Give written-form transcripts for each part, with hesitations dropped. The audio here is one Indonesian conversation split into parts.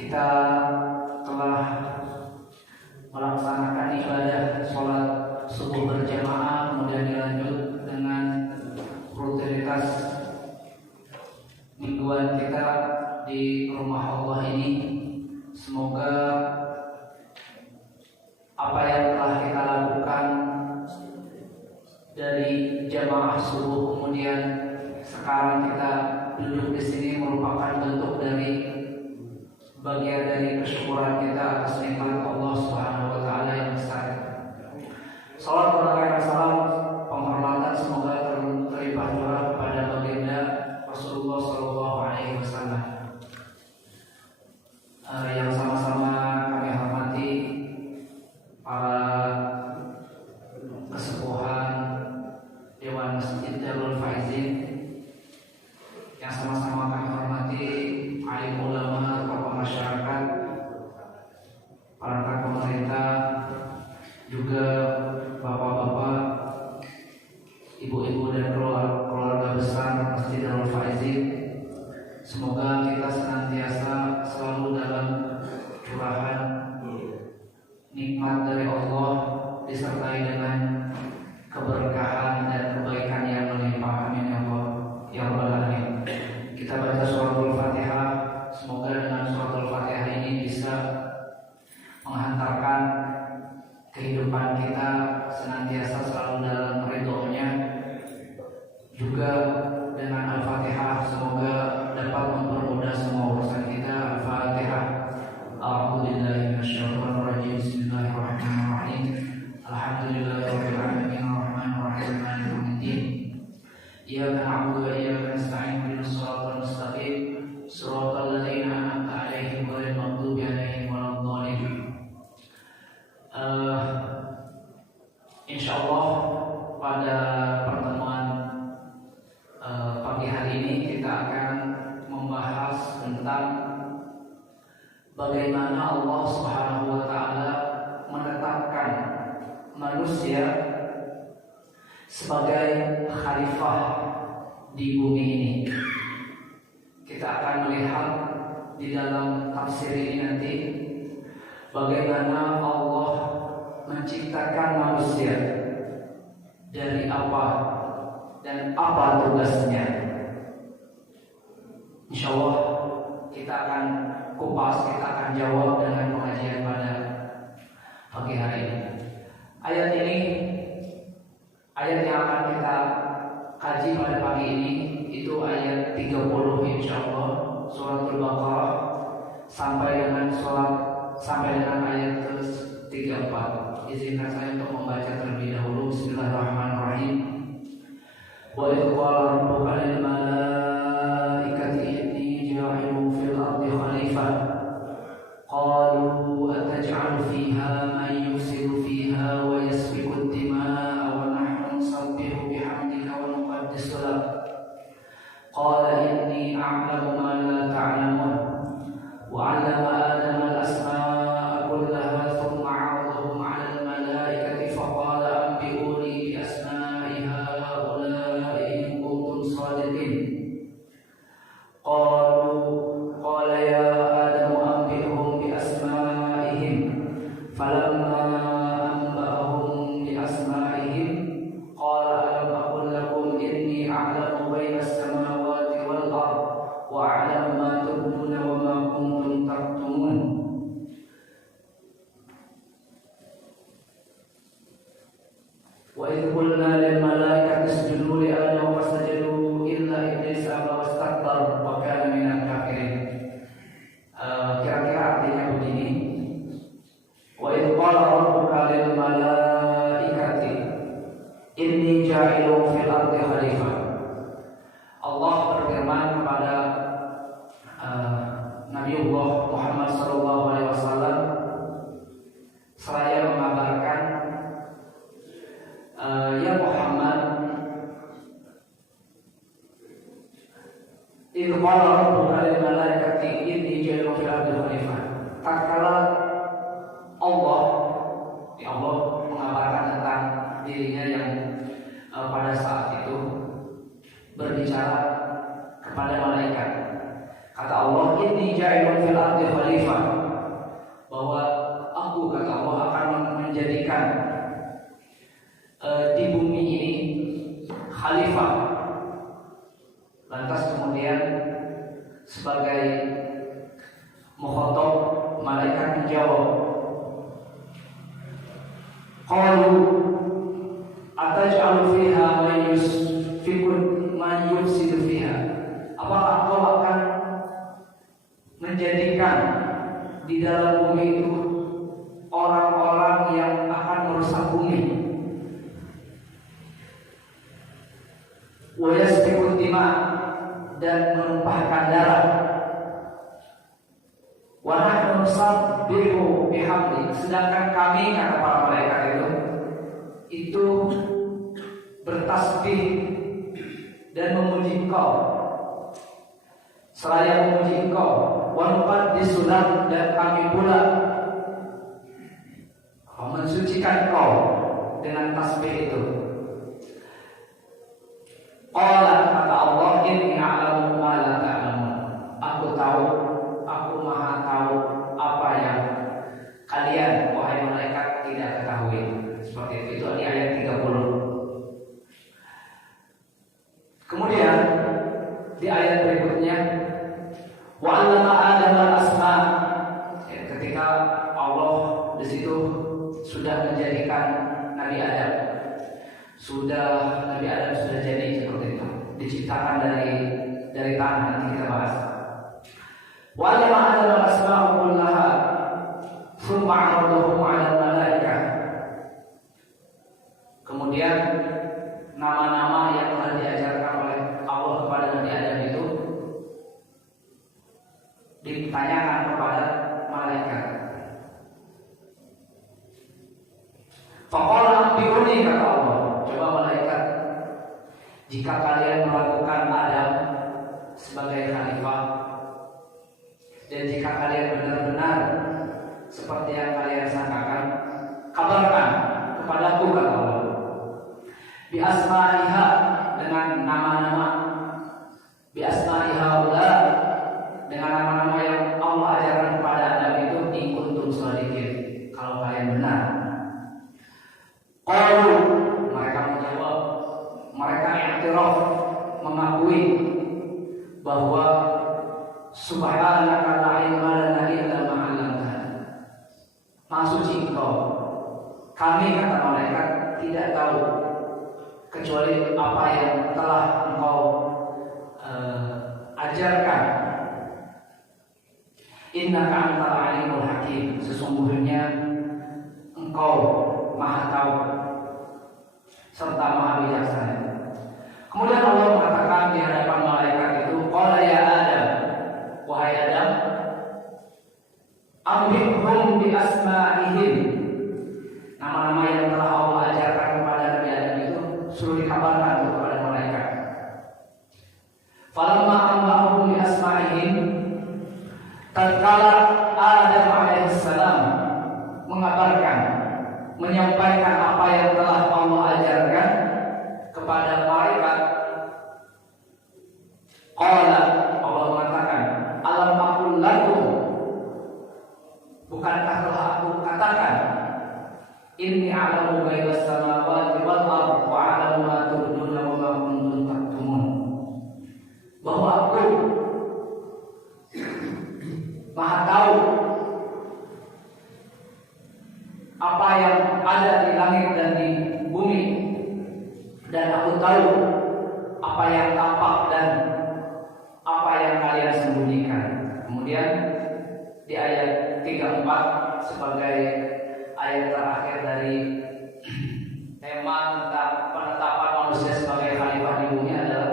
Kita telah melaksanakan ibadah sholat subuh berjamaah, kemudian dilanjut dengan rutinitas mingguan kita di rumah Allah ini. Semoga apa yang telah kita lakukan dari jamaah subuh kemudian sekarang kita duduk di sini merupakan bentuk dari bagian dari kesyukuran kita atas nikmat Allah Subhanahu wa taala yang besar. Salawat dan salam penghormatan semoga terlimpah curah kepada baginda Rasulullah sallallahu alaihi wasallam. Yang sama-sama kami hormati para kesepuhan Dewan Masjid Darul Faizin, yang sama-sama kami hormati alim ulama, tokoh masyarakat, perangkat pemerintah, juga bapak-bapak, ibu-ibu dan keluarga besar Masjid Darul Faizin. Semoga kita senantiasa selalu dalam curahan nikmat dari Allah, disertai dengan keberkahan dan kebaikan yang melimpah. Amin ya Allah ya Rabbal alamin. Kita baca suratul Fatihah. Semoga dengan suratul Fatihah ini bisa menghantarkan kehidupan kita senantiasa selalu dalam ridho-Nya. Juga dengan Al-Fatihah semoga dapat mempermudah semua urusan kita. Al-Fatihah. A'udzubillahi minasyaitonir rajim. Bismillahirrahmanirrahim. Alhamdulillahirabbil alamin arrahmanir rahim maliki yaumiddin. Iyyaka na'budu wa iyyaka nasta'in ihdinas siratal mustaqim siratal ladzina an'amta 'alaihim ghairil maghdubi 'alaihim waladdallin. Insyaallah pada pertemuan pagi hari ini kita akan membahas tentang bagaimana Allah Subhanahu wa taala menetapkan manusia sebagai khalifah di bumi ini. Kita akan melihat di dalam tafsir ini nanti bagaimana Allah menciptakan manusia, dari apa dan apa tugasnya. Insyaallah kita akan kupas, kita akan jawab dengan pengajian pada pagi hari ini. Ayat ini, ayat yang akan kita kaji pada pagi ini itu ayat 30 insyaallah, suratul Baqarah sampai dengan ayat ke-34. Izinkan saya untuk membaca terlebih dahulu. Bismillahirrahmanirrahim. Wa idh qala rabbuka lil malaikati inni ja'ilun fil ardi khalifah qalu ataj'alu fiha man yufsidu fiha wa yasfiku ad-dima'a wa nahnu nusabbihu bihamdika wa nuqaddisu lak qala inni a'lamu ma la ta'lamun wa 'allama adama al-asma'a kullaha thumma 'aradahum 'ala al-malaikati faqala anbi'uni bi asma'i ha'ula'i in kuntum shadiqin qala ya adamu anbi'hum bi asma'ihim falamma anba'ahum bi asma'ihim qala alam aqul lakum inni a'lamu ghaiba as-samawati wal ard wa a'lamu ma tubduna wa ma kuntum taktumun. Wa idh qulna lil malaikati isjudu li adama fasajadu illa iblis aba wastakbar wa kana minal kafirin. Kira-kira artinya begini. Wa idh qala rabbuka lil malaikati inni ja'ilun fil ardi khalifah. Allah berfirman kepada Nabiullah Muhammad sallallahu alaihi wasallam seraya mengabarkan, ya Muhammad, idh qala rabbuka lil malaikati inni ja'ilun fil ardi khalifah. Tatkala Allah mengabarkan tentang dirinya yang pada saat itu berbicara kepada malaikat. Kata Allah, inni ja'ilun fil ardi khalifah, bahwa aku, kata Allah, akan menjadikan di bumi ini khalifah. Lantas kemudian sebagai mukhatab, malaikat menjawab, qalu ataj'alu fiha man yufsidu fiha, apakah kau akan menjadikan di dalam bumi itu orang-orang yang akan merusak bumi, wa yasfiku dima, dan menumpahkan darah, wa nahnu nusabbihu bihamdi, sedangkan kami, kata para malaikat itu bertasbih dan memuji Engkau, seraya memuji Engkau, wa nuqaddisu lak, dan kami pula mensucikan Engkau dengan tasbih itu. Qala, kata Allah, inni a'lamu ma la ta'lamun, aku tahu, aku maha tahu apa yang kalian, wahai malaikat, tidak ketahui. Seperti itu di ayat 30. Kemudian di ayat berikutnya, wa 'allama Adam al-asma, ketika Allah di situ sudah menjadikan Nabi Adam, Nabi Adam sudah jadi seperti itu, diciptakan dari tanah. Nanti kita bahas. Wa 'allama Adam al-asma'a kullaha tsumma 'aradahum 'ala al-malaikah. Kemudian nama-nama yang telah diajarkan oleh Allah kepada Nabi Adam itu ditanyakan kepada malaikat. Faqala anbi'uni, kata Allah, coba malaikat, jika kalian melakukan Adam sebagai khalifah, dan jika kalian benar-benar seperti yang kalian sangkakan, kabarkan kepadaku, kata Allah, bi asma'iha, dengan nama-nama, bi asma'iha ula, dengan nama-nama yang Allah ajarkan kepada Adam itu, in kuntum shadiqin, kalau kalian benar. Qalu, mereka menjawab, mereka i'tiraf, mengakui bahwa subhanaka la ilma lana illa ma 'allamtana, Maha suci Engkau, kami, kata malaikat, tidak tahu kecuali apa yang telah Engkau ajarkan. Innaka antal alimul hakim, sesungguhnya Engkau maha tahu serta maha bijaksana. Kemudian Allah mengatakan di hadapan malaikat itu, qala ya Adam, wahai Adam, ambihum bi asma'ihim, nama-nama yang telah Allah ajarkan kepada Nabi Adam itu suruh dikabarkan kepada malaikat. Falamma ambahum bi asma'ihim, tatkala Adam alaihissalam mengabarkan, menyampaikan apa yang telah Allah ajarkan kepada malaikat, qala, Allah mengatakan, alam aqul lakum, bukankah telah aku katakan, inni a'lamu ghaibas samawati wal ardh wa a'lamu ma tubduna wa ma kuntum taktumun, bahwa aku maha tahu apa yang ada di langit dan di bumi, dan aku tahu apa yang tampak dan apa yang kalian sembunyikan. Kemudian di ayat 34 sebagai ayat terakhir dari tema tentang penetapan manusia sebagai khalifah di bumi adalah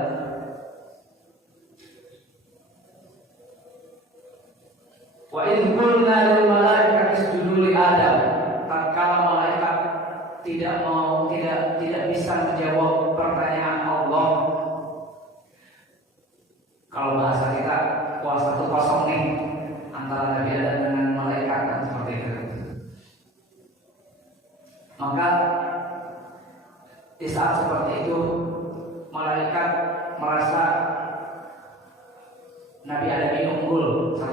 wa idh qulna lil malaikati isjudu li Adam, tatkala malaikat tidak bisa menjawab pertanyaan Allah. Kalau bahasa kita kuasa 1-0 nih antara Nabi Adam dengan malaikat, kan seperti itu. Maka di saat seperti itu malaikat merasa Nabi Adam ini unggul 1-0.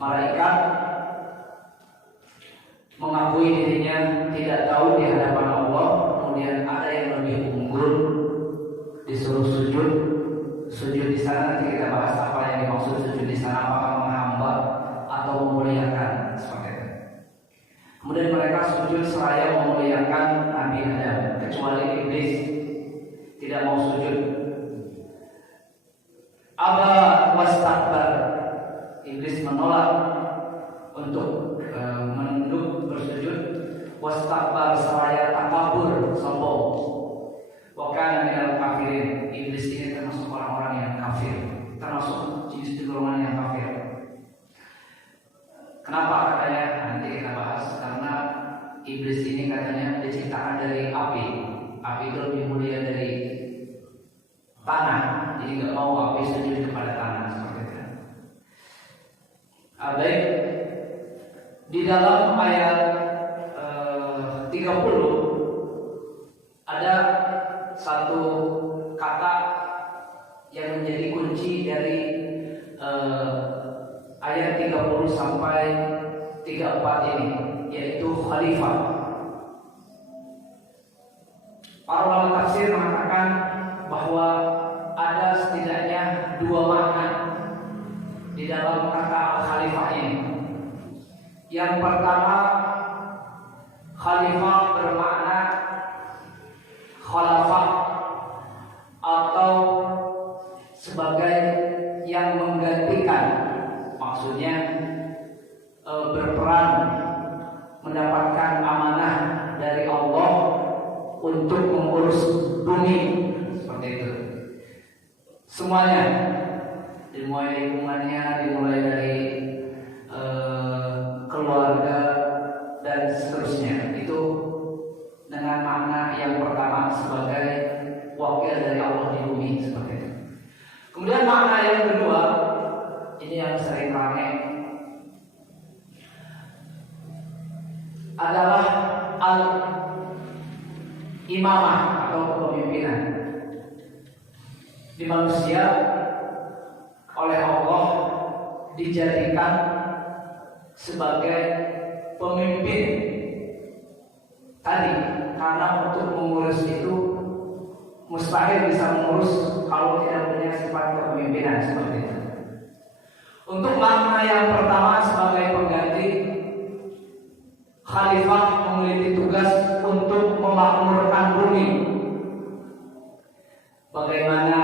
malaikat mengakui dirinya tidak tahu di hadapan Allah, kemudian ada yang lebih unggul disuruh sujud. Sujud di sana nanti kita bahas apa yang dimaksud sujud di sana, apakah menghamba atau memuliakan seperti itu. Kemudian mereka sujud seraya memuliakan Nabi Adam, kecuali iblis tidak mau sujud. Aba wastakbar, iblis menolak untuk menunduk bersujud. Wastakbar seraya takabur, sombong. Wa kana minal kafirin, iblis ini termasuk orang-orang yang kafir, termasuk jenis golongan yang kafir. Kenapa katanya? Nanti kita bahas. Karena iblis ini katanya diciptakan dari api. Api itu lebih mulia dari tanah, jadi nggak mau api sujud kepada tanah seperti itu. Baik, di dalam ayat 30 ada satu kata yang menjadi kunci dari ayat 30 sampai 34 ini, yaitu khalifah. Para ulama tafsir mengatakan bahwa ada setidaknya dua makna di dalam kata khalifah ini. Yang pertama, khalifah bermakna khalafah atau sebagai yang menggantikan, maksudnya berperan mendapatkan amanah dari Allah untuk mengurus bumi seperti itu. Semuanya, dimulai lingkungannya, dimulai dari keluarga dan seterusnya, itu dengan makna yang pertama sebagai wakil dari Allah di bumi seperti itu. Kemudian makna yang kedua, ini yang sering ramai, adalah al-imamah atau kepemimpinan. Di manusia oleh Allah dijadikan sebagai pemimpin tadi, karena untuk mengurus itu mustahil bisa mengurus kalau tidak punya sifat kepemimpinan seperti itu. Untuk makna yang pertama sebagai pengganti, khalifah memiliki tugas untuk memakmurkan bumi. Bagaimana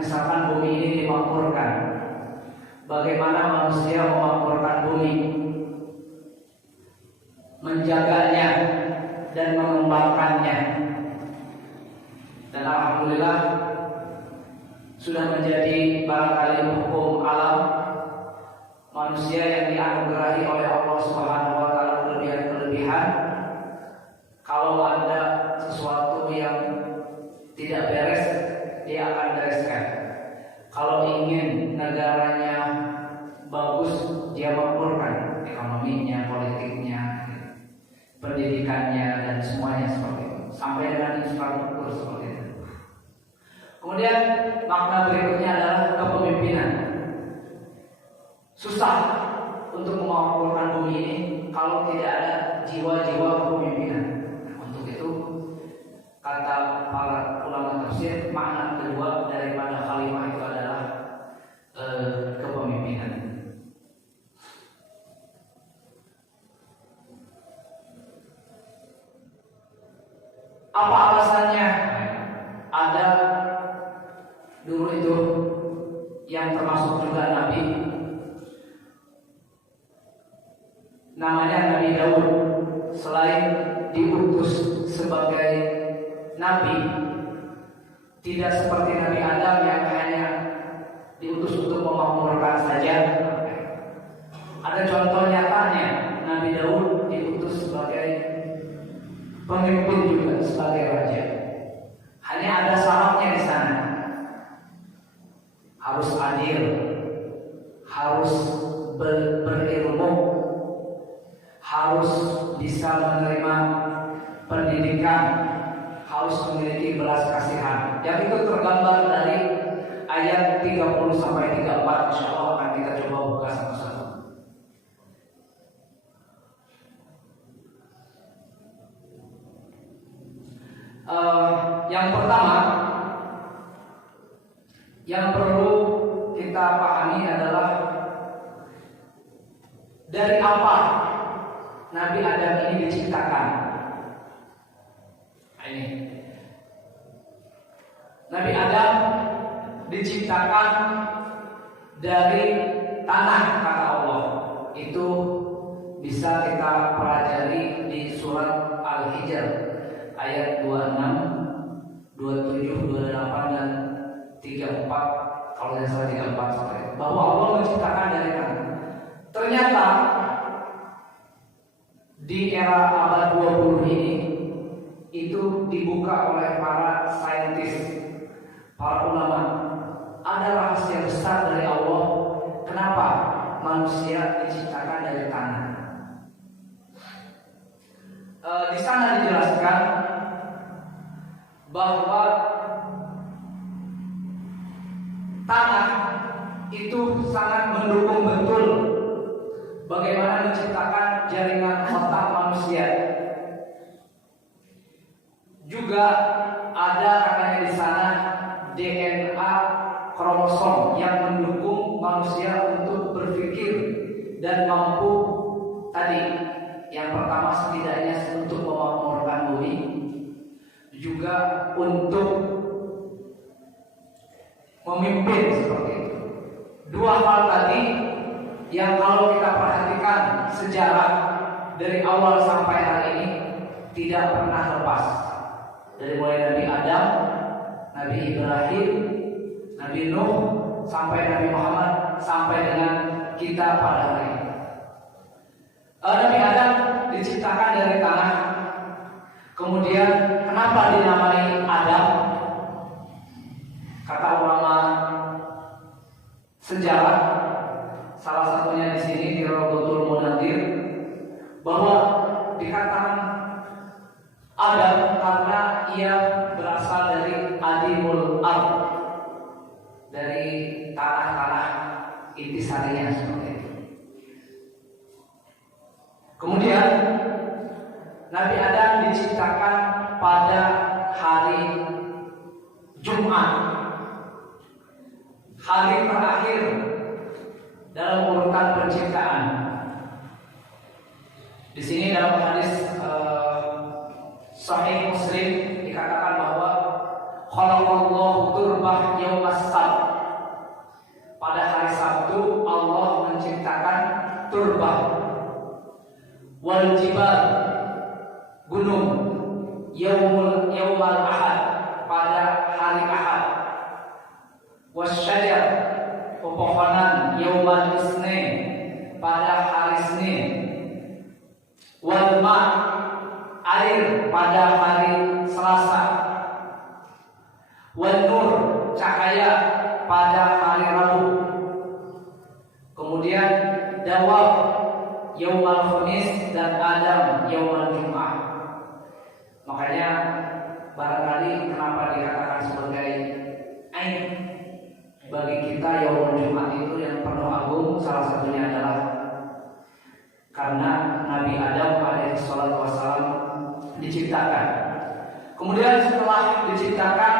misalkan bumi ini dimakmurkan, bagaimana manusia memakmurkan bumi, menjaganya dan mengembangkannya. Dan alhamdulillah sudah menjadi barangkali hukum alam manusia yang dianugerahi oleh Allah Subhanahu wa taala kelebihan. Kalau ada sesuatu yang tidak beres, dia akan bereskan. Kalau ingin negaranya bagus, dia makmurkan ekonominya, politiknya, pendidikannya dan semuanya seperti itu, sampai dengan infrastruktur seperti itu. Kemudian makna berikutnya adalah kepemimpinan. Susah untuk memakmurkan bumi ini kalau tidak ada jiwa-jiwa kepemimpinan. Untuk itu kata para ulama tafsir, makna kedua daripada khalifah itu adalah kepemimpinan. Apa alasannya? Ada dulu itu yang termasuk juga Nabi, namanya Nabi Daud. Selain diutus sebagai Nabi, tidak seperti Nabi Adam yang hanya diutus untuk memakmurkan saja. Ada contoh nyatanya, Nabi Daud diutus sebagai pemimpin juga, sebagai raja. Hanya ada syaratnya di sana. Harus adil, harus berilmu, harus bisa menerima pendidikan, harus memiliki belas kasihan. Yang itu tergambar dari ayat 30 sampai 34. Insyaallah akan kita coba buka satu-satu. Yang pertama yang perlu kita pahami adalah dari apa Nabi Adam ini diciptakan. Ini Nabi Adam diciptakan dari tanah, kata Allah. Itu bisa kita pelajari di surat Al-Hijr ayat 26, 27, 28 dan 34, kalau tidak salah 34 sampai, bahwa Allah menciptakan dari tanah. Ternyata di era abad 20 ini itu dibuka oleh para saintis, para ulama. Ada rahasia besar dari Allah kenapa manusia diciptakan dari tanah. Di sana dijelaskan bahwa tanah itu sangat mendukung betul bagaimana menciptakan jaringan otak manusia. Juga ada katanya di sana DNA kromosom yang mendukung manusia untuk berpikir dan mampu tadi. Yang pertama setidaknya untuk memakmurkan bumi, juga untuk memimpin seperti itu. Dua hal tadi yang kalau kita perhatikan sejarah dari awal sampai hari ini tidak pernah lepas. Dari mulai Nabi Adam, Nabi Ibrahim, Nabi Nuh, sampai Nabi Muhammad, sampai dengan kita pada hari ini. Nabi Adam diciptakan dari tanah. Kemudian kenapa dinamai Adam? Kata ulama sejarah, salah satunya di sini di Rawdatul Munadir, bahwa dikatakan Adam karena ia berasal dari Adimul Ard, dari tanah-tanah intisarinya seperti itu. Kemudian Nabi Adam diciptakan pada hari Jumat, hari terakhir dalam urutan penciptaan. Di sini dalam hadis Sahih Muslim dikatakan bahwa khalaqallahu turbah yaumas sabt. Pada hari Sabtu Allah menciptakan turbah. Wal jibal, gunung, yaumal ahad, pada hari Ahad. Wasyajar, pepohonan, yaumal isnin, pada hari Senin. Wal ma, air, pada hari Selasa. Wal nur, cahaya, pada hari Rabu. Kemudian dawab yaumal khamis dan Adam yaumal Jum'ah. Makanya barangkali kenapa dikatakan sebagai ain bagi kita yaumul Jumat itu yang penuh agung, salah satunya adalah karena Nabi Adam alaihi salatu wassalam diciptakan. Kemudian setelah diciptakan,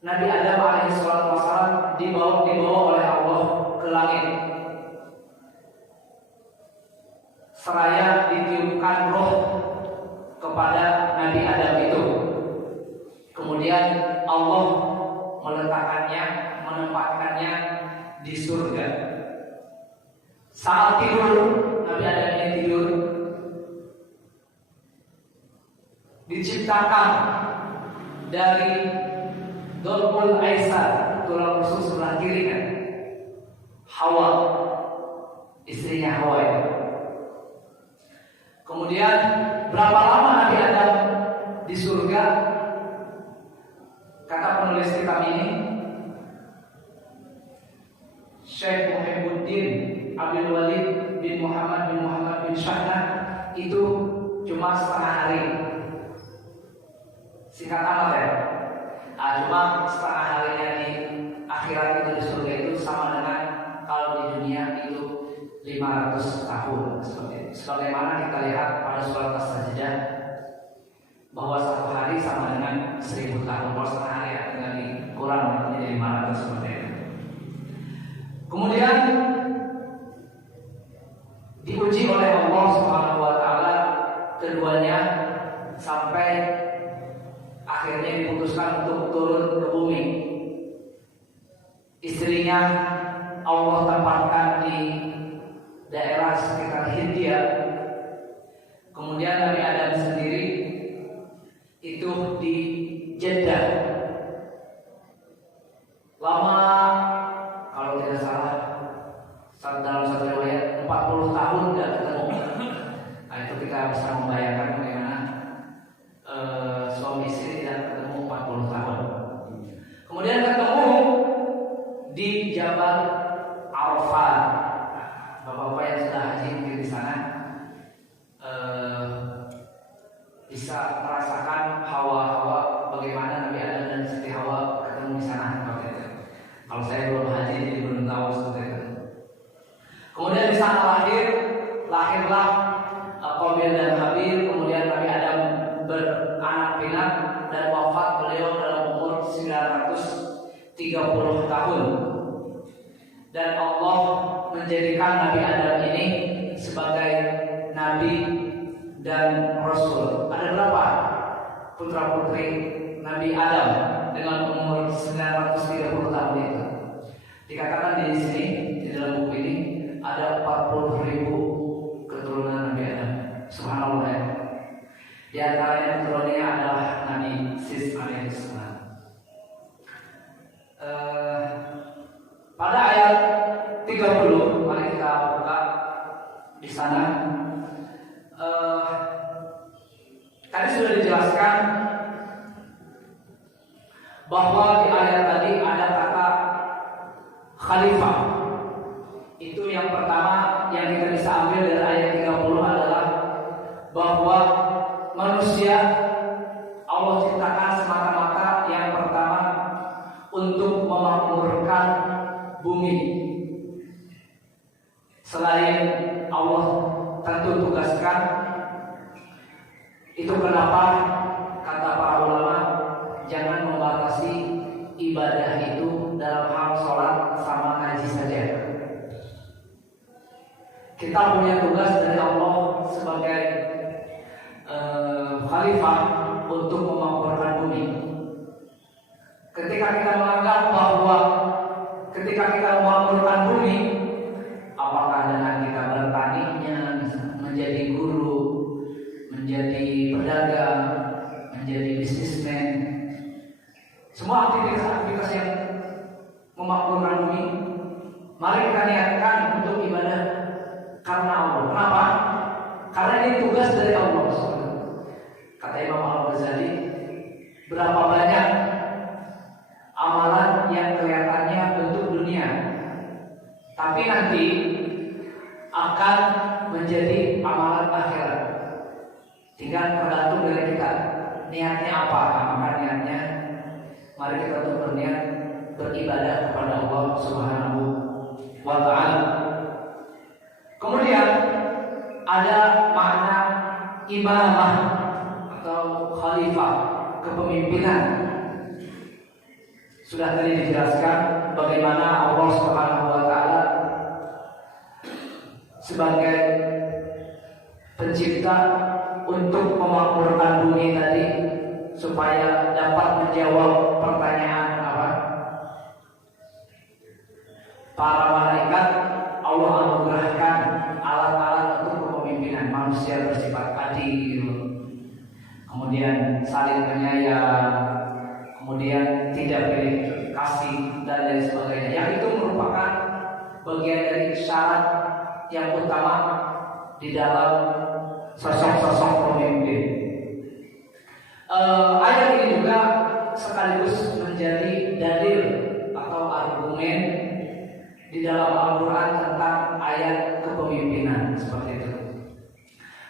Nabi Adam alaihi salatu wassalam dibawa oleh Allah ke langit. Seraya ditiupkan roh kepada Nabi Adam itu. Kemudian Allah meletakkannya, menempatkannya di surga. Saat tidur, Nabi Adam ini tidur, diciptakan dari Dolpul Aisar, tulang rusuk sebelah kiri kan, Hawa, istrinya Hawa itu. Kemudian berapa lama Nabi Adam di surga? Kata penulis kitab ini, Syekh Muhibbuddin Abdul Walid bin Muhammad bin Syahnah, itu cuma setengah hari. Singkat amat ya. Cuma setengah harinya di akhirat itu di surga itu sama dengan kalau di dunia itu 500 tahun seperti itu. Sebagaimana kita lihat pada surat As-Sajdah bahwa satu hari sama dengan 1000 tahun. Kalau setengah hari ya, tinggal dikurang menjadi 500 seperti itu. Kemudian diuji oleh Allah Subhanahu wa taala keduanya sampai akhirnya diputuskan untuk turun ke bumi. Istrinya Allah tempatkan di daerah sekitar Hindia. Kemudian Nabi Adam sendiri itu di Jeddah. Lama, kalau tidak salah dalam satu riwayat 40 tahun tidak ketemu. Nah, itu kita bisa membayangkan bagaimana suami istri tidak ketemu 40 tahun. Kemudian ketemu di Jabal Arafah. Bapak-bapak yang sudah haji mungkin di sana bisa merasakan hawa-hawa bagaimana Nabi Adam dan Siti Hawa ketemu di sana. Kalau saya belum haji jadi belum tahu seperti itu. Kemudian di sana lahirlah Qabil dan Habil. Kemudian Nabi Adam beranak pinak dan wafat beliau dalam umur 930 tahun. Dan Allah menjadikan Nabi Adam ini sebagai Nabi dan Rasul. Ada berapa putra putri Nabi Adam dengan umur 930 tahun itu? Dikatakan di sini di dalam buku ini ada 40.000 keturunan Nabi Adam. Subhanallah ya. Di antaranya keturunannya adalah Nabi Sis alaihissalam. Pada ayat 30, mari kita buka di sana. Tadi sudah dijelaskan bahwa di ayat tadi ada kata khalifah. Itu yang pertama yang kita bisa ambil dari ayat 30 adalah bahwa manusia Allah ciptakan semata-mata yang pertama untuk memakmurkan bumi. Selain Allah tentu tugaskan, itu kenapa kata para ulama jangan membatasi ibadah itu dalam hal sholat sama ngaji saja. Kita punya tugas dari Allah sebagai khalifah untuk memakmurkan bumi. Ketika kita menganggap bahwa ketika kita memakmurkan bumi, apakah dengan kita bertaninya, menjadi guru, menjadi pedagang, menjadi bisnismen, semua aktivitas yang memakmurkan bumi, mari kita niatkan untuk ibadah karena Allah. Kenapa? Karena ini tugas dari Allah. Kata Imam Al-Ghazali, berapa banyak amalan yang kelihatannya bentuk dunia, tapi nanti akan menjadi amalan akhirat. Tinggal tergantung dari kita niatnya apa. Maka niatnya mari kita untuk berniat beribadah kepada Allah Subhanahu wa ta'ala. Kemudian ada makna imamah atau khalifah, kepemimpinan. Sudah tadi dijelaskan bagaimana Allah Subhanahu wa ta'ala sebagai pencipta untuk memakmurkan bumi tadi supaya dapat menjawab pertanyaan apa? Para malaikat Allah anugerahkan alat-alat untuk kepemimpinan. Manusia bersifat adil, kemudian saling menyayang, kemudian tidak pilih kasih dan lain sebagainya. Yang itu merupakan bagian dari syarat yang utama di dalam sosok-sosok pemimpin. Ayat ini juga sekaligus menjadi dalil atau argumen di dalam Al-Quran tentang ayat kepemimpinan seperti itu.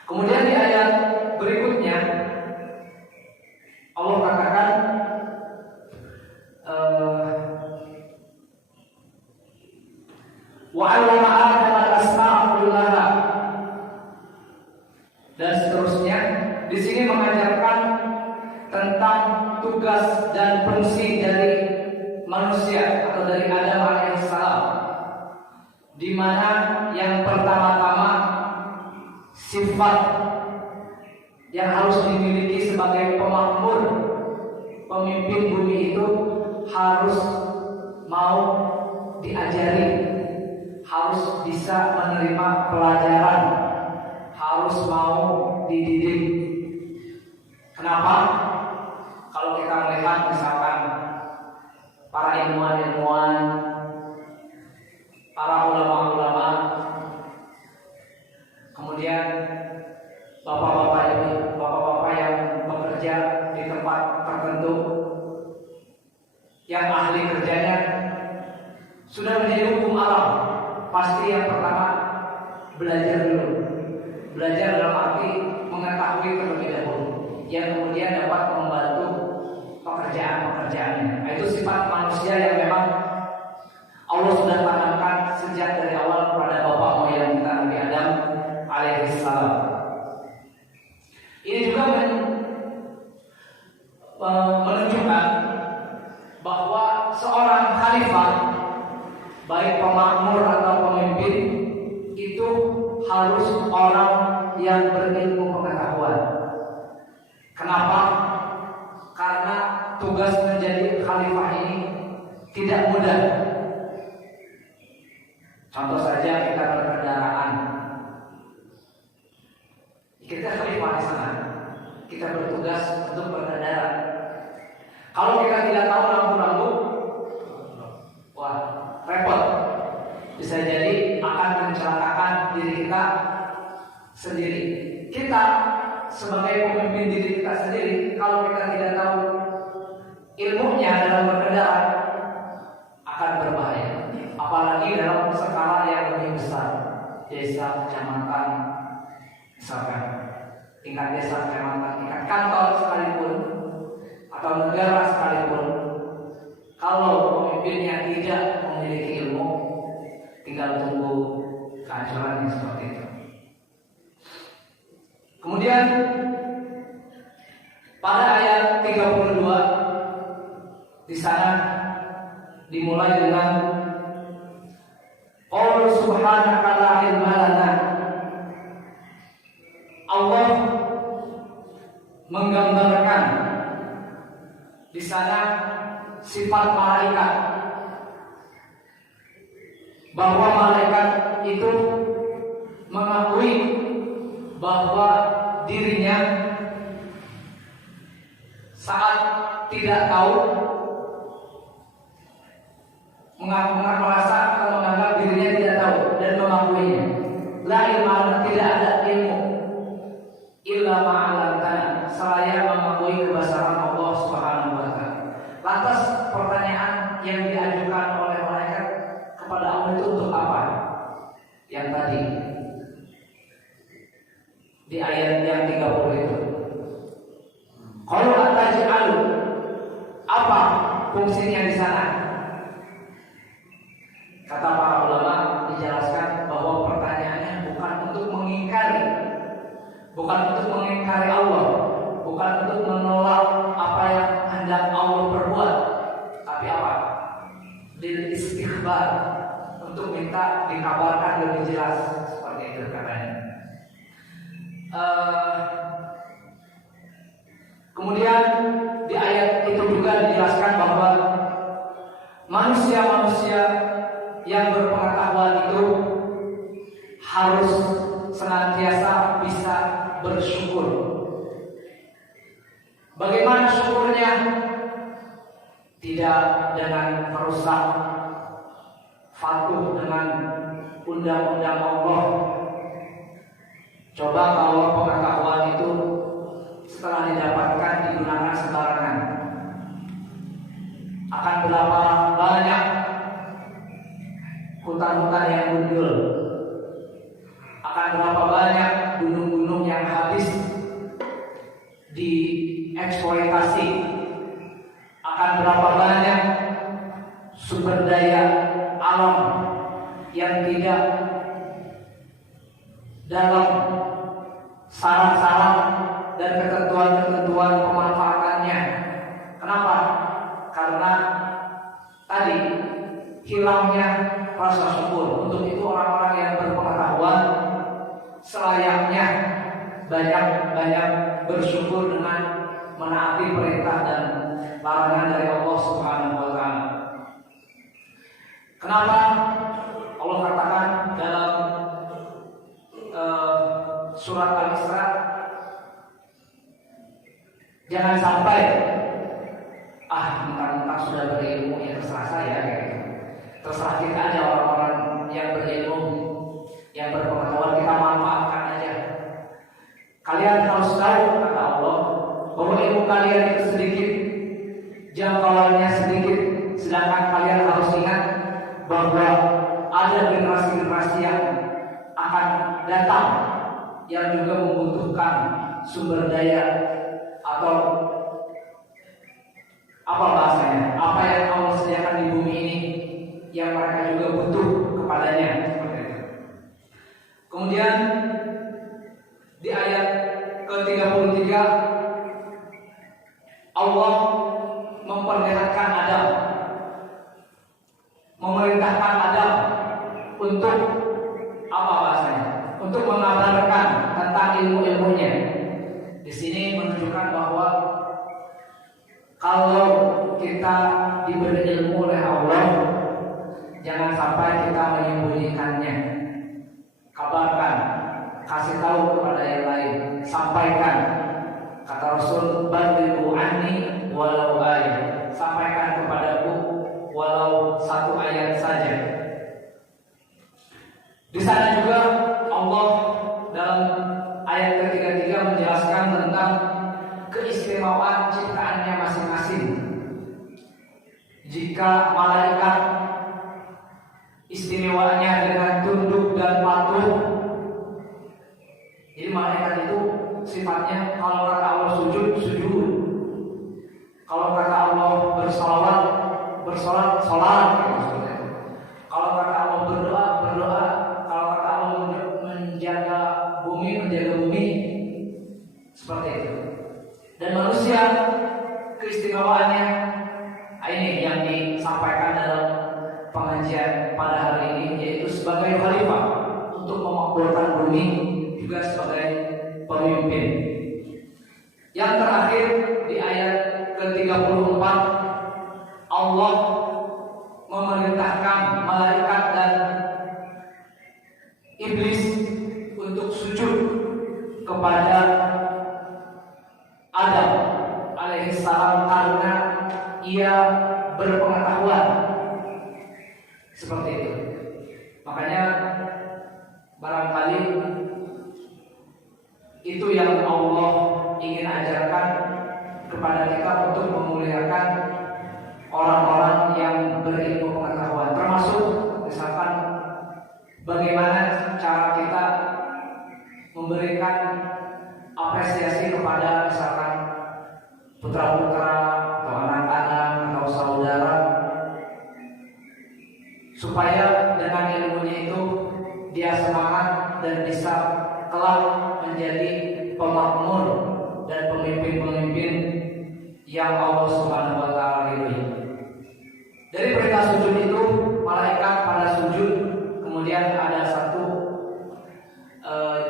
Kemudian di ayat berikutnya Allah katakan wa 'allama Adam al-asma'a kullaha, dan seterusnya. Di sini mengajarkan tugas dan fungsi dari manusia atau dari Adam alaihissalam, di mana yang pertama-tama sifat yang harus dimiliki sebagai pemakmur, pemimpin bumi itu harus mau diajari, harus bisa menerima pelajaran, harus mau dididik. Kenapa? Kalau kita melihat misalkan para ilmuwan-ilmuwan, para ulama-ulama, kemudian bapak-bapak yang bekerja di tempat tertentu, yang ahli kerjanya sudah menjadi hukum alam, pasti yang pertama belajar dulu. Belajar dalam arti mengetahui terlebih dahulu, yang kemudian dapat membantu pekerjaan-pekerjaannya. Itu sifat manusia yang memang Allah sudah tanamkan sejak dari awal kepada bapak moyang kita Nabi Adam alaihissalam. Ini juga menunjukkan bahwa seorang khalifah, baik pemakmur atau pemimpin, itu harus orang yang berilmu pengetahuan. Kenapa? Karena tugas menjadi khalifah ini tidak mudah. Contoh saja kita berkendaraan, kita khalifah di sana, kita bertugas untuk berkendara. Kalau kita tidak tahu lampu-lampu, wah repot. Bisa jadi akan mencelakakan diri kita sendiri. Kita sebagai pemimpin diri kita sendiri, kalau kita tidak tahu ilmunya dalam berkendara, akan berbahaya. Apalagi dalam skala yang lebih besar, desa, kecamatan, misalkan tingkat desa, kecamatan, tingkat kantor sekalipun, atau negara sekalipun, kalau pemimpinnya tidak memiliki ilmu, tinggal tunggu kehancurannya seperti itu. Kemudian pada ayat 32 di sana dimulai dengan Allah subhanaka la ilma lana. Allah menggambarkan di sana sifat malaikat, bahwa malaikat itu mengakui bahwa dirinya saat tidak tahu, merasa atau menganggap dirinya tidak tahu dan mengakuinya. La ilma, tidak ada ilmu illa ma'alamtana, seraya mengakui kebesaran Allah Subhanahu wa taala. Lantas pertanyaan yang diajukan oleh malaikat kepada Allah itu untuk apa? Yang tadi di ayat yang 30 itu. Kalau ataj'alu, apa fungsinya di sana? Kata para ulama dijelaskan bahwa pertanyaannya bukan untuk mengingkari, bukan untuk mengingkari Allah, bukan untuk menolak apa yang hendak Allah perbuat, tapi apa? Lil istighbar, untuk minta dikabarkan lebih jelas, seperti itu katanya. Kemudian di ayat itu juga dijelaskan bahwa manusia-manusia yang berpengetahuan itu harus senantiasa bisa bersyukur. Bagaimana syukurnya? Tidak dengan merusak, patuh dengan undang-undang Allah. Coba kalau pengetahuan itu setelah didapatkan digunakan sembarangan, akan berapa banyak hutan-hutan yang gundul, akan berapa banyak gunung-gunung yang habis dieksploitasi, akan berapa banyak sumber daya alam yang tidak dalam syarat-syarat dan ketentuan-ketentuan pemanfaatannya. Kenapa? rasa syukur. Untuk itu orang-orang yang berpengetahuan selayaknya banyak-banyak bersyukur dengan menaati perintah dan larangan dari Allah Subhanahu wa taala. Kenapa Allah katakan dalam surat Al-Isra, jangan sampai mentang-mentang sudah berilmu ya terserah saya gitu. Terserah kita aja orang-orang yang berilmu, yang berpengetahuan, kita manfaatkan aja. Kalian harus tahu, kata Allah, bahwa ilmu kalian itu sedikit, jangkauannya sedikit, sedangkan kalian harus ingat bahwa ada generasi-generasi yang akan datang yang juga membutuhkan sumber daya atau apa bahasanya, apa yang Allah sediakan di bumi ini yang mereka juga butuh kepadanya. Kemudian di ayat ke-33 Allah memperlihatkan Adam, memerintahkan Adam untuk apa bahasanya? Untuk mengabarkan tentang ilmu-ilmunya. Di sini menunjukkan bahwa kalau kita diberi ilmu oleh Allah, jangan sampai kita menyembunyikannya. Kabarkan, kasih tahu kepada yang lain, sampaikan. Kata Rasul, "Balighu anni walau ayat." Sampaikan kepadaku walau satu ayat saja. Di sana juga Allah dalam ayat ke-33 menjelaskan tentang keistimewaan ciptaannya masing-masing. Jika malaikat istimewaannya dengan tunduk dan patuh, jadi malaikat itu sifatnya kalau kata Allah sujud, sujud. Kalau kata Allah bersolawat, bersolat, solat. Kalau kata Allah berdoa, berdoa. Kalau kata Allah menjaga bumi, menjaga bumi. Seperti itu. Dan manusia keistimewaannya ini yang disampaikan dalam pengajian pada hari ini, yaitu sebagai khalifah untuk memakmurkan bumi, juga sebagai pemimpin. Yang terakhir di ayat ke-34 Allah memerintahkan malaikat dan iblis untuk sujud kepada Adam alaihissalam karena ia berpengetahuan. Seperti itu. Makanya barangkali itu yang Allah ingin ajarkan kepada kita untuk memuliakan orang-orang yang berilmu pengetahuan. Termasuk misalkan bagaimana cara kita memberikan apresiasi kepada misalkan putra-putra atau anak-anak atau saudara, supaya dengan ilmunya itu dia semangat dan bisa kelak menjadi pemakmur dan pemimpin-pemimpin yang Allah Subhanahu wa taala ridhoi. Dari perintah sujud itu malaikat pada sujud, kemudian ada satu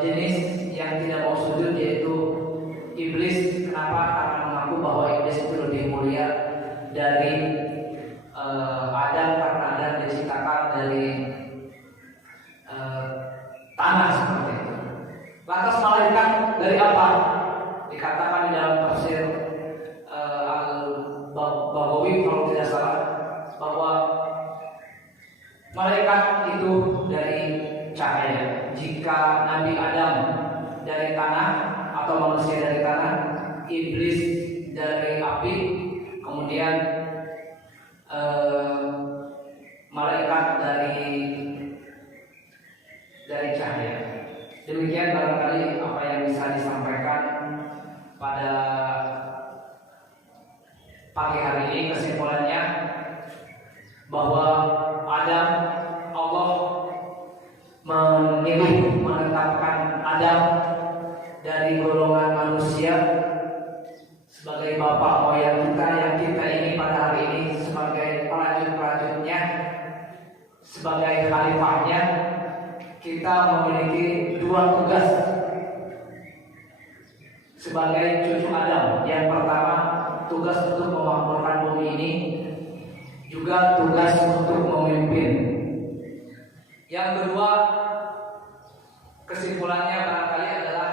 jenis yang tidak mau sujud, yaitu iblis. Kenapa? Karena mengaku bahwa iblis itu lebih mulia dari Adam, karena Adam diciptakan dari tanah seperti itu. Lantas malaikat dari apa? Dikatakan di dalam tafsir Al-Baghawi kalau tidak salah, bahwa malaikat itu dari cahaya. Jika Nabi Adam dari tanah atau manusia dari tanah, iblis dari api, kemudian malaikat dari cahaya. Demikian barangkali apa yang bisa disampaikan pada pagi hari ini. Kesimpulannya bahwa Adam, Allah memilih menetapkan Adam dari golongan manusia sebagai bapak moyang kita, yang kita ini pada hari ini sebagai pelajut-pelajutnya, sebagai sebagai khalifahnya, kita memiliki dua tugas sebagai cucu Adam. Yang pertama, tugas untuk memakmurkan bumi ini, juga tugas untuk memimpin. Yang kedua, kesimpulannya barangkali adalah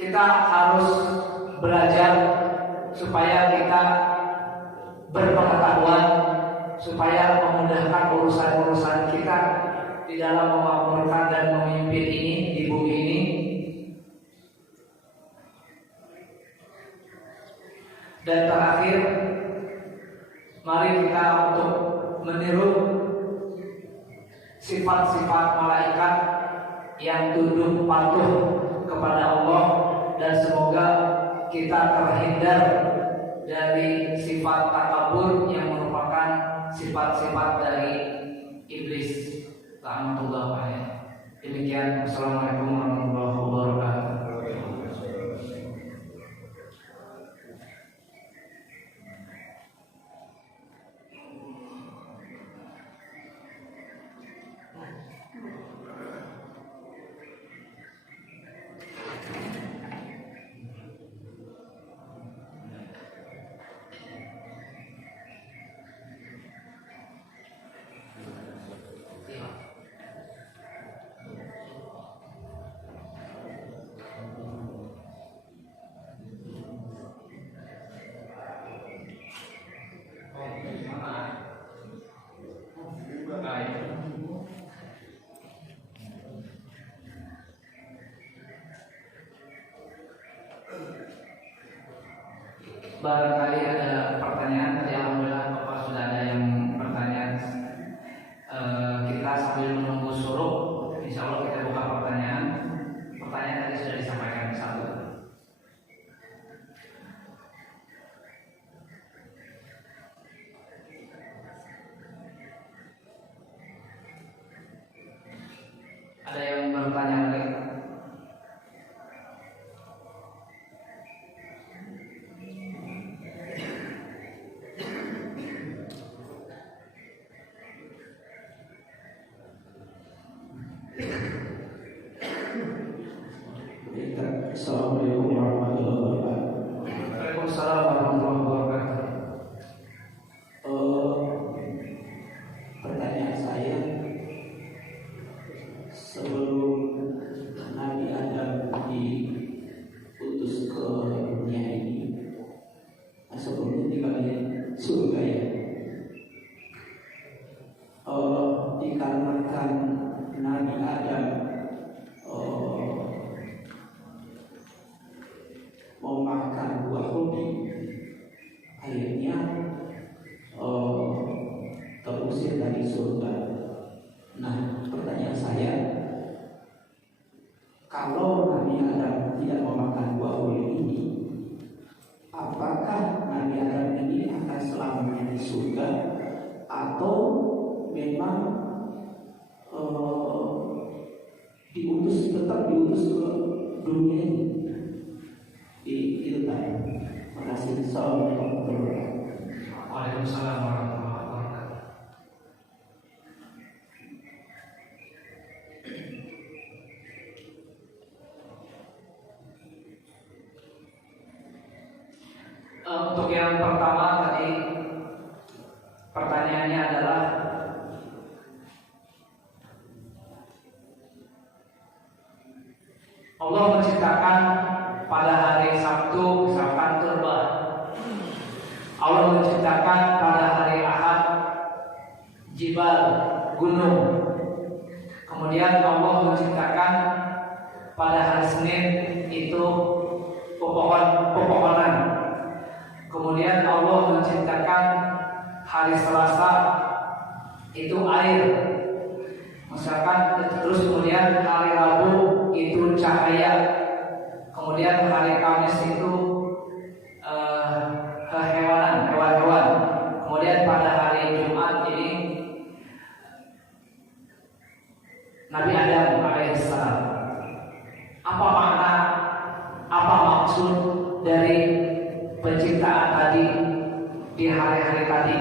kita harus belajar supaya kita berpengetahuan, supaya memudahkan urusan-urusan kita di dalam memakmurkan dan memimpin ini di bumi ini. Dan terakhir, mari kita untuk meniru sifat-sifat malaikat yang tunduk patuh kepada Allah, dan semoga kita terhindar dari sifat takabur yang merupakan sifat-sifat dari iblis. Ta'amatullahi. Demikian. Assalamualaikum warahmatullahi wabarakatuh. Barangkali ada pertanyaan. Alhamdulillah Bapak sudah ada yang bertanya. Kita sambil menunggu suruh, insya Allah kita buka pertanyaan. Pertanyaan tadi sudah disampaikan satu. Ada yang bertanya lagi? Assalamualaikum warahmatullahi wabarakatuh. Waalaikumsalam warahmatullahi wabarakatuh. Pertanyaan saya, sebelum Nabi Adam diutus ke dunia ini, sebelumnya tinggal di surga ya. Dikarenakan Nabi Adam memakan buah hobi, akhirnya terusir dari surga. Nah, pertanyaan saya, kalau Nabi Adam tidak memakan buah hobi ini, apakah Nabi Adam ini akan selamanya di surga, atau memang tetap diutus ke dunia ini? Itu tadi. Terima kasih. Assalamualaikum warahmatullahi wabarakatuh. Waalaikumsalam warahmatullahi wabarakatuh. Untuk yang pertama tadi, pertanyaannya adalah Allah menciptakan pada hari Sabtu misalkan turba. Allah menciptakan pada hari Ahad jibal, gunung. Kemudian Allah menciptakan pada hari Senin itu pepohonan. Kemudian Allah menciptakan hari Selasa itu air. Misalkan terus kemudian hari Rabu itu cahaya. Kemudian hari Kamis itu hewan-hewan. Kemudian pada hari Jumat ini Nabi Adam alaihissalam. Apa makna, apa maksud dari penciptaan tadi di hari-hari tadi?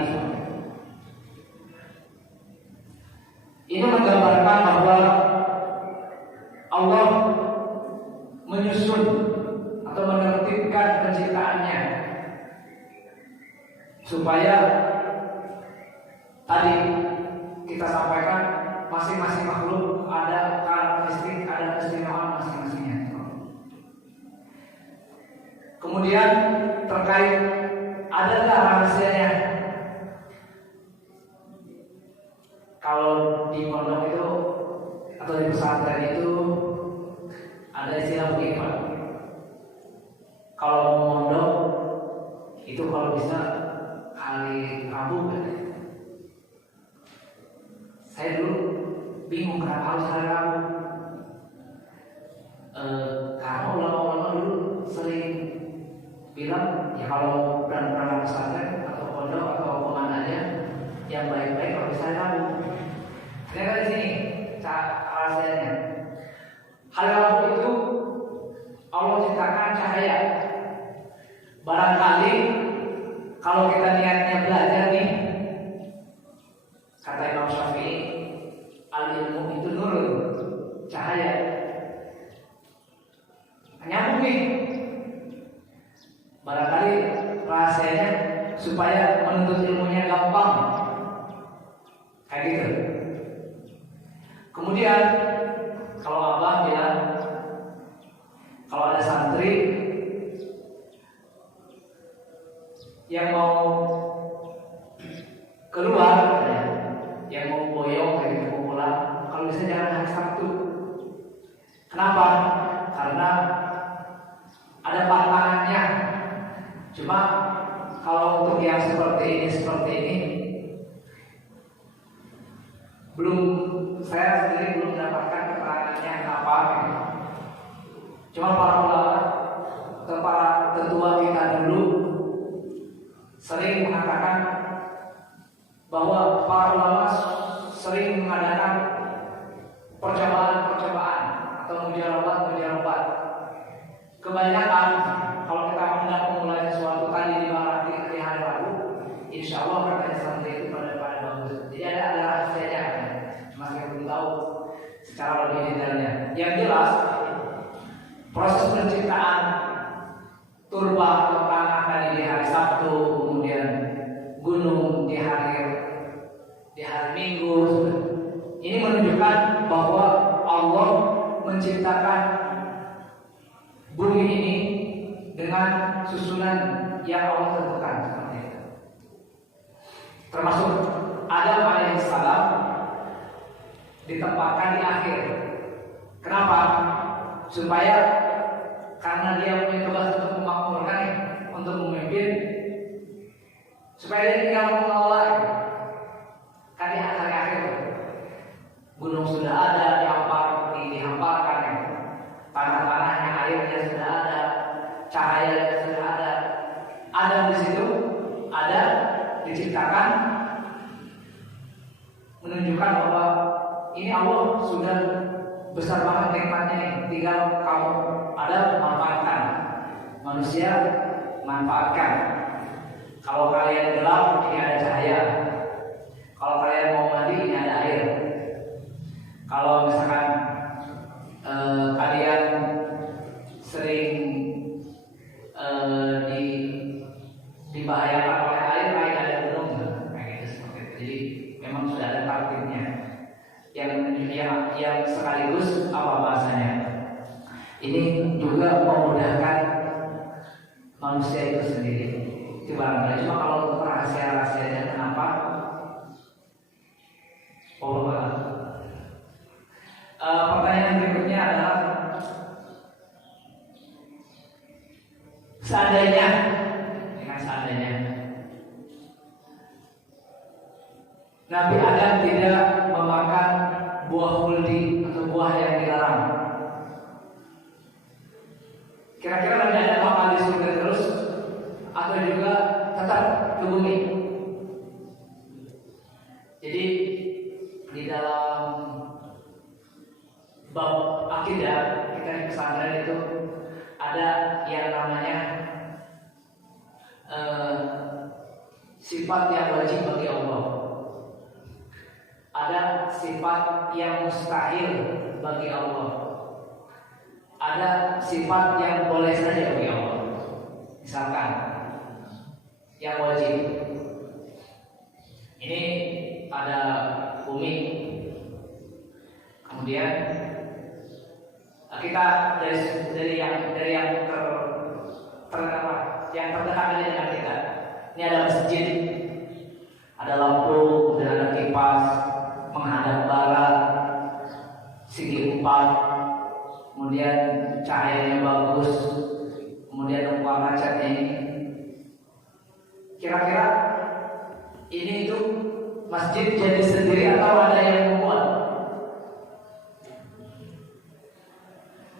supaya tadi kita sampaikan masing-masing makhluk ada karakteristik, ada keistimewaan masing-masingnya. Kemudian terkait adakah rahasianya? Kalau di pondok itu atau di pesantren itu ada istilah begini Pak. Kalau mau mondok itu kalau bisa hari Rabu kan? Saya dulu bingung kenapa harus hari Rabu. Karena ulama-ulama dulu sering bilang ya kalau berangkat pesantren atau pondok atau komandannya yang baik-baik kalau bisa hari Rabu. Ternyata di sini rahasianya. Hari Rabu itu Allah ciptakan cahaya. Barangkali kalau kita niatnya belajar nih, kata Imam Syafi'i, al-ilmu itu nurun, cahaya. Nyambung nih. Barangkali rahasianya supaya menuntut ilmunya gampang. Kayak gitu. Kemudian kalau Abah bilang kalau ada santri yang mau keluar, yang mau boyong kayak gitu mau pulang, kalau bisa jangan hari Sabtu. Kenapa? Karena ada pantangannya. Cuma kalau untuk yang seperti ini belum, saya sendiri belum mendapatkan keterangannya apa gitu. Cuma para ulama atau para tetua kita dulu sering mengatakan bahwa para ulama sering mengadakan percobaan atau mujarabat. Kebanyakan kalau kita hendak memulai sesuatu tadi di hari Rabu, insya Allah katanya santri itu pada bagus. Jadi ada rahasianya, cuma saya belum tahu secara lebih detailnya. Yang jelas proses penciptaan turba atau tanah tadi di hari Sabtu, kemudian gunung di hari Minggu, ini menunjukkan bahwa Allah menciptakan bumi ini dengan susunan yang Allah tentukan seperti itu. Termasuk Adam alaihissalam ditempatkan di akhir. Kenapa? Supaya karena dia punya tugas untuk memakmurkan, untuk memimpin, supaya dia tinggal mengelola. Kan di akhir-akhir gunung sudah ada, dihamparkan, tanah-tanahnya, airnya sudah ada, cahaya sudah ada. Adam di situ ada, diciptakan, menunjukkan bahwa ini Allah sudah besar banget nikmatnya nih, tinggal kamu ada manfaatkan, manusia manfaatkan. Kalau kalian gelap, ini ada cahaya. Kalau kalian mau mandi, ini ada air. Kalau misalkan kalian sering dibahayakan oleh air ada gunung, kayak gitu seperti itu. Jadi memang sudah ada takdirnya yang sekaligus apa bahasanya. Ini juga memudahkan manusia itu sendiri. Itu barangkali. Cuma kalau untuk rahasia-rahasianya kenapa? Pertanyaan berikutnya adalah seandainya Nabi Adam tidak memakan buah khuldi atau buah yang dilarang, kira-kira Nabi Adam bakal di surga terus atau juga tetap ke bumi? Jadi di dalam bab akidah kita di pesantren itu ada yang namanya sifat yang wajib bagi Allah, ada sifat yang mustahil bagi Allah, ada sifat yang boleh saja bagi Allah. Misalkan yang wajib, Ini ada bumi. Kemudian kita dari yang yang terdekat ini dengan kita. Ini ada masjid, ada lampu, kemudian ada kipas menghadap barat, segi 4, kemudian cahayanya bagus, kemudian warna catnya ini. Kira-kira ini itu masjid jadi sendiri atau ada yang membuat?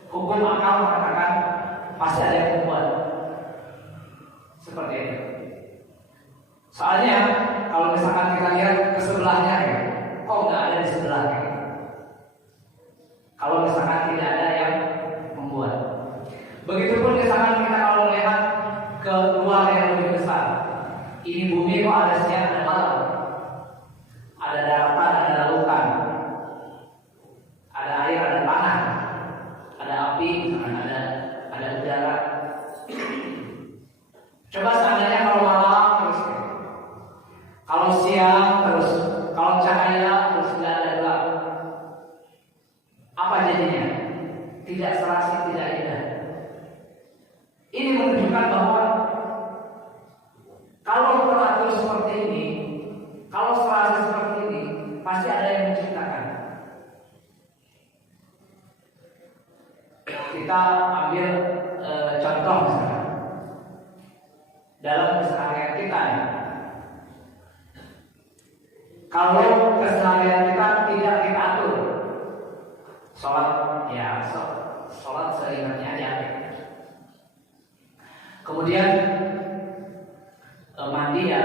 Hukum akal mengatakan pasti ada yang membuat seperti itu. Soalnya kalau misalkan kita lihat ke sebelahnya, ya, kok nggak ada di sebelahnya? Kalau misalkan tidak ada yang membuat. Begitupun misalkan kita kalau melihat ke luar yang lebih besar. Ini bumi kok ada siang, ada malam, ada daratan, ada lautan, ada air, ada tanah, ada api, ada udara. Coba seandainya kalau malam terus, kalau siang terus, kalau cahaya terus tidak ada gelap, apa jadinya? Tidak serasi, tidak indah. Ini menunjukkan bahwa kalau teratur seperti ini, kalau serasi seperti ini, pasti ada yang menciptakan. Kita ambil contoh misalnya dalam keseharian kita, ya. Kalau keseharian kita tidak kita atur, sholat ya sholat seingatnya aja. Kemudian mandi ya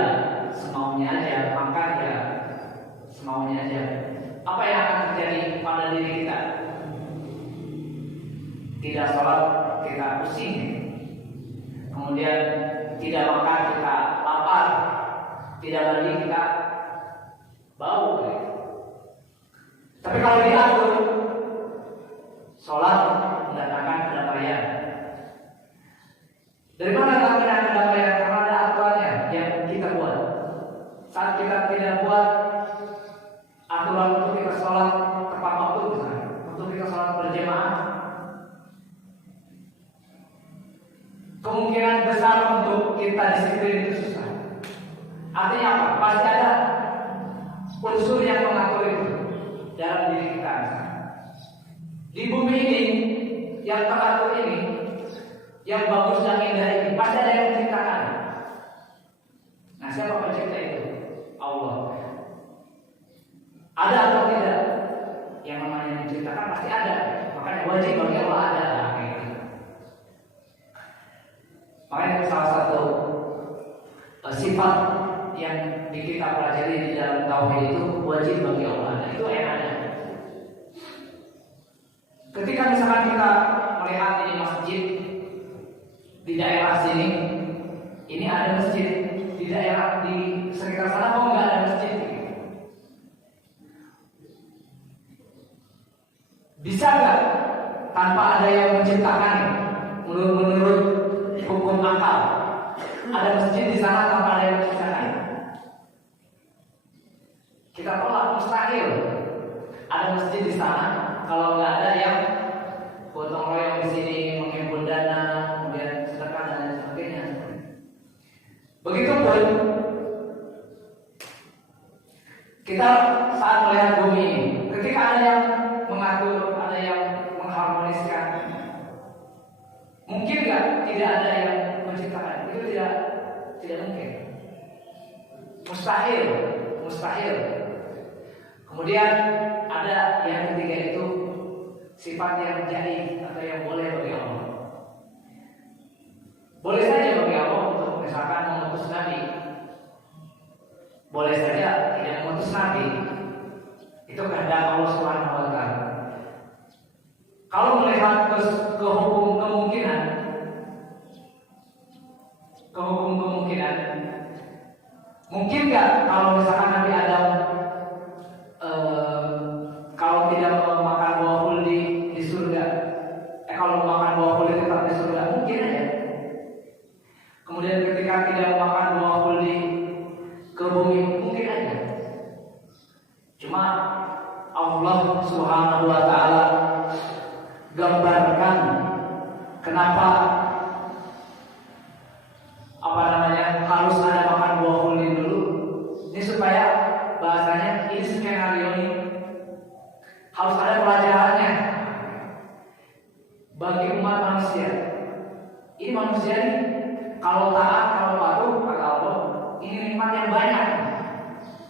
semaunya aja, makan ya semaunya aja. Apa yang akan terjadi pada diri kita? Tidak sholat kita pusing, kemudian tidak makan kita lapar, tidak mandi kita bau. Tapi kalau diatur, sholat mendatangkan kedamaian. Dari mana datangnya kedamaian? Karena ada aturannya yang kita buat. Saat kita tidak buat aturan untuk kita sholat tepat waktu, misalnya, untuk kita sholat berjamaah, kemungkinan besar untuk kita disiplin itu susah. Artinya apa? Pasti ada unsur yang mengatur itu dalam diri kita. Di bumi ini yang teratur ini, yang bagus dan indah ini, pasti ada yang menciptakan. Nah, siapa pencipta itu? Allah. Ada atau tidak? Yang namanya menciptakan pasti ada. Makanya wajib bagi Allah ada. Makanya salah satu sifat yang kita pelajari di dalam tauhid itu wajib bagi Allah. Nah, itu yang ada. Ketika misalkan kita melihat ini masjid di daerah sini, ini ada masjid di daerah di sekitar sana, kok nggak ada masjid? Bisa nggak tanpa ada yang menciptakan menurut hukum akal? Ada masjid di sana tanpa ada yang menciptakan? Kita tolak, mustahil. Ada masjid di sana kalau nggak ada yang gotong royong di sini menghimpun dana, kemudian sedekah dan lain sebagainya. Begitupun kita saat melihat bumi ini, ketika ada yang mengatur, ada yang mengharmoniskan, mungkin nggak tidak ada yang menciptakan? Itu tidak mungkin. Mustahil. Kemudian ada yang ketiga itu sifat yang jadi atau yang boleh bagi Allah. Boleh saja bagi Allah untuk misalkan mengutus Nabi. Boleh saja tidak mengutus Nabi. Itu kehendak Allah Subhanahu wa Ta'ala. Kalau melihat ke hukum kemungkinan, mungkin nggak kalau misalkan Nabi Adam kalau tidak makan buah khuldi di surga, kalau makan buah khuldi tetap di surga, mungkin aja. Kemudian ketika tidak makan buah khuldi ke bumi, mungkin aja. Allah Subhanahu wa taala gambarkan kenapa harus ada makan buah kulit dulu. Ini supaya bahasanya ini skenario ini harus ada pelajarannya bagi umat manusia. Ini manusia ini kalau taat, kalau patuh kata Allah, ini nikmat yang banyak.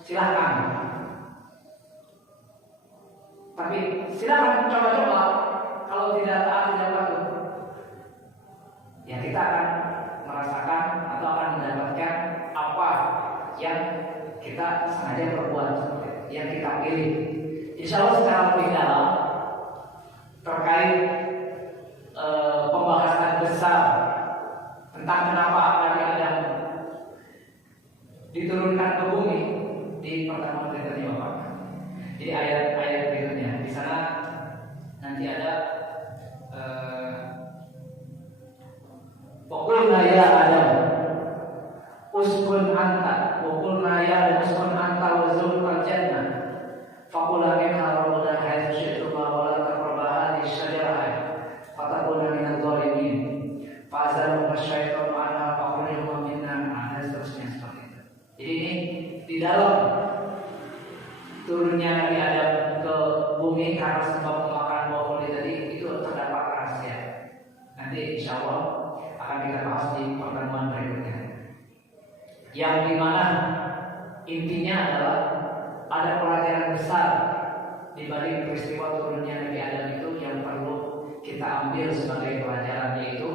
Silahkan. Tapi silahkan coba-coba. Kalau tidak taat, tidak patuh, ya kita akan merasakan atau akan mendapatkan apa yang kita sengaja perbuat, yang kita pilih. Insya Allah secara lebih dalam terkait pembahasan besar tentang kenapa Nabi Adam diturunkan ke bumi di pertemuan berikutnya Bapak. Jadi ayat-ayat berikutnya di sana nanti ada Qulna ya Adam uskun anta wa qulna ya Adam uskun anta wa zawjukal jannah faqula minha ragadan haythu syi'tuma wa la taqrabu hadhihi asy-syajarah fatakuna minadh dhalimin fa'azalahuma asy-syaitanu anha fa'akhrajahuma minha dan seterusnya seperti itu. Jadi ini di dalam turunnya Nabi Adam ke bumi karena sebab memakan buah kulit tadi itu terdapat rahasia. Nanti insya Allah akan kita bahas di pertemuan berikutnya. Yang dimana intinya adalah ada pelajaran besar di balik peristiwa turunnya Nabi Adam itu yang perlu kita ambil sebagai pelajaran, yaitu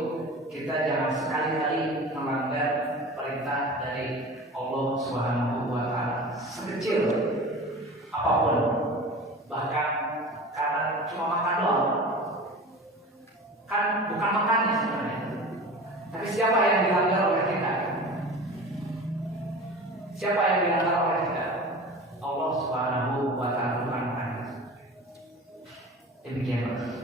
kita jangan sekali-kali melanggar perintah dari Allah Subhanahu wa taala sekecil apapun, bahkan karena cuma makan doang, kan bukan makannya sebenarnya, tapi siapa yang dilanggar oleh kita? Siapa yang dilanggar oleh kita? Allah Subhanahu wa taala bukan makannya. Demikian Pak.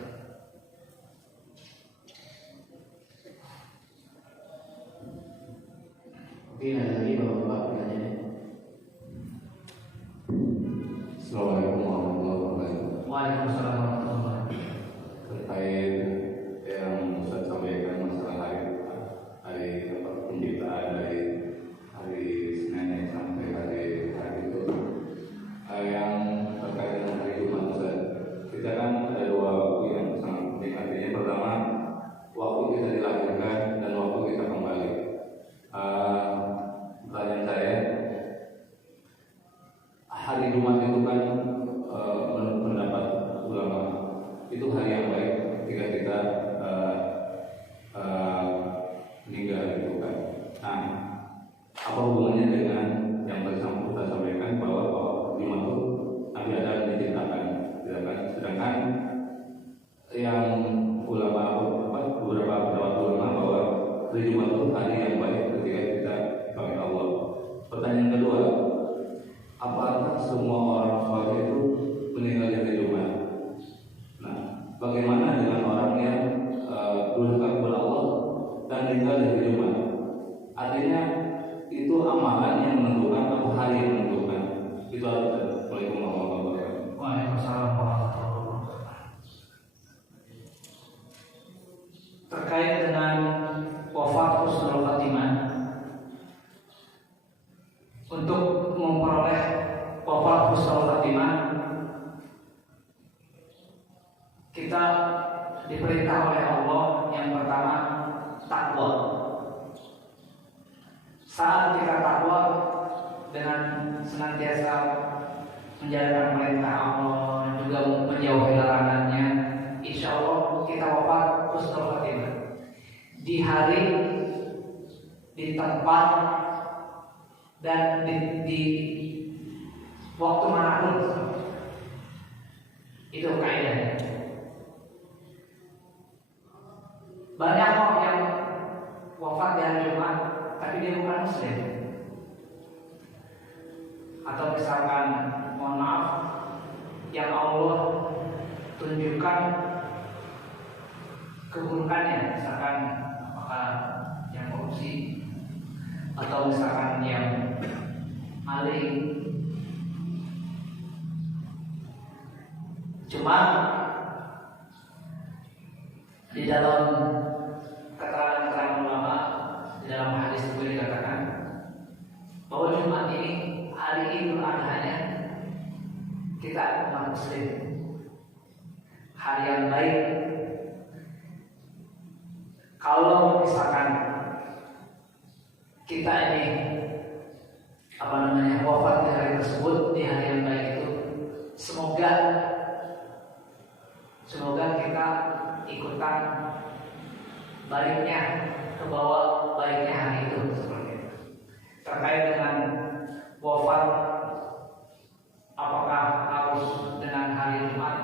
Oke, ada lagi Bapak bertanya. Assalamualaikum warahmatullahi wabarakatuh. Waalaikumsalam warahmatullahi wabarakatuh. Terkait yang Ustaz sampaikan masalah hari penciptaan dari hari Senin sampai hari itu, yang terkait dengan hari Jumat Ustaz, kita kan ada dua waktu yang sangat penting. Artinya pertama, waktu kita dilahirkan dan waktu kita kembali. Pertanyaan saya, hari Jumat itu kan menurut pendapat ulama itu hari yang baik ketika kita meninggal gitu kan. Nah, apa hubungannya dengan yang tadi kita sampaikan bahwa Jumat itu Nabi Adam diciptakan, sedangkan yang ulama beberapa pendapat ulama bahwa hari Jumat itu hari yang baik ketika kita dipanggil Allah. Pertanyaan kedua, apakah semua orang soleh itu meninggal di hari Jumat? Nah, bagaimana dengan orang yang durhaka kepada Allah dan meninggal di hari Jumat? Artinya itu amalan yang menentukan atau hari yang menentukan? Itu adalah Assalamualaikum warahmatullahi wabarakatuh. Waalaikumsalam warahmatullahi wabarakatuh. Terkait dengan wafat husnul khatimah, untuk memperoleh wafat husnul khatimah kita diperintah oleh Allah yang pertama takwa. Saat kita takwa dengan senantiasa menjalankan perintah Allah dan juga menjauhi larangannya, insya Allah kita wafat husnul khatimah di hari, di tempat, dan di waktu manapun. Itu kaidahnya. Banyak orang yang wafat di hari Jumat tapi dia bukan muslim, atau misalkan mohon maaf yang Allah tunjukkan keburukannya, misalkan apakah yang korupsi atau misalkan yang maling Cuma di dalam keterangan ulama, di dalam hadis itu dikatakan bahwa Jumat ini hari Idul Adha-nya kita umat Muslim, hari yang baik. Kalau misalkan kita ini wafat di hari tersebut, di hari yang baik itu, semoga kita ikutan baiknya, ke bawah baiknya hari itu, seperti itu. Terkait dengan wafat, apakah harus dengan hari Jumat?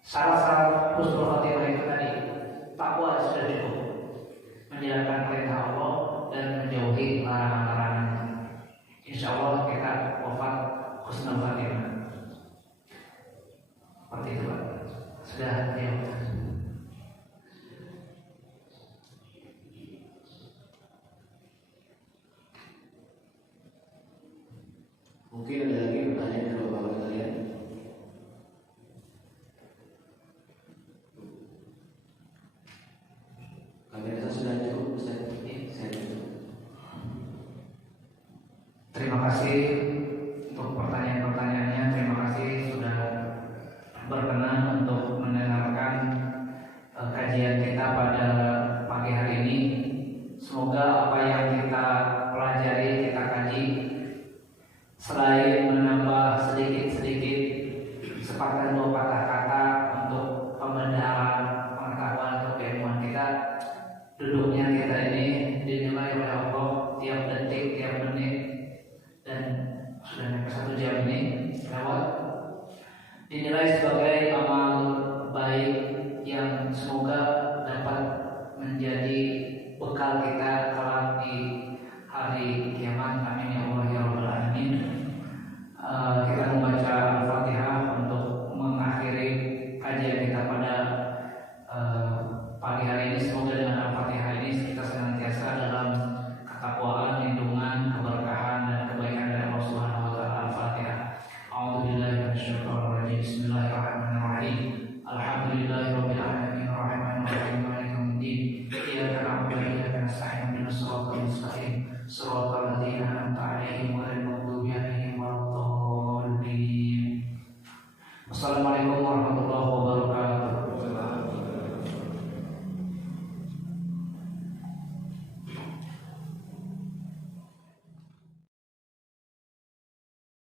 Syarat-syarat husnul khotimah itu tadi, takwa sudah cukup, menjalankan perintah Allah dan menjauhi larangan-larangan. Insya Allah kita wafat husnul khotimah. Seperti itu, Pak. Sudah ya. Mungkin ada lagi pertanyaan dari bapak sekalian. Kami rasa sudah cukup, Ustaz. Saya tutup. Terima kasih untuk pertanyaan-pertanyaannya. Terima kasih sudah berkenan untuk mendengarkan kajian kita pada pagi hari ini. Semoga apa yang kita pelajari, kita kaji, selain menambah sedikit-sedikit sepatah dua patah kata untuk pembenaran pengetahuan atau keilmuan kita, duduknya kita ini dinilai oleh Allah tiap detik, tiap menit, dan sudah sampai 1 jam ini lewat, dinilai sebagai amal baik yang semoga dapat menjadi bekal kita kelak di hari kiamat. Amin ya Allah ya Rabbal Alamin. Kita membaca Al-Fatihah untuk mengakhiri kajian kita pada pagi hari ini. Semoga dengan Al-Fatihah ini kita senantiasa dalam ketakwaan, lindungan, keberkahan dan kebaikan dari Allah Subhanahu wa taala. Al-Fatihah. A'udzubillahi minasyaitonir rajim. Bismillahirrahmanirrahim. Alhamdulillahirabbil alamin arrahmanir rahim maliki yaumiddin. Iyyaka na'budu wa iyyaka nasta'in ihdinas siratal mustaqim siratal ladzina an'amta 'alaihim ghairil maghdubi 'alaihim waladdallin. Wassalamualaikum warahmatullahi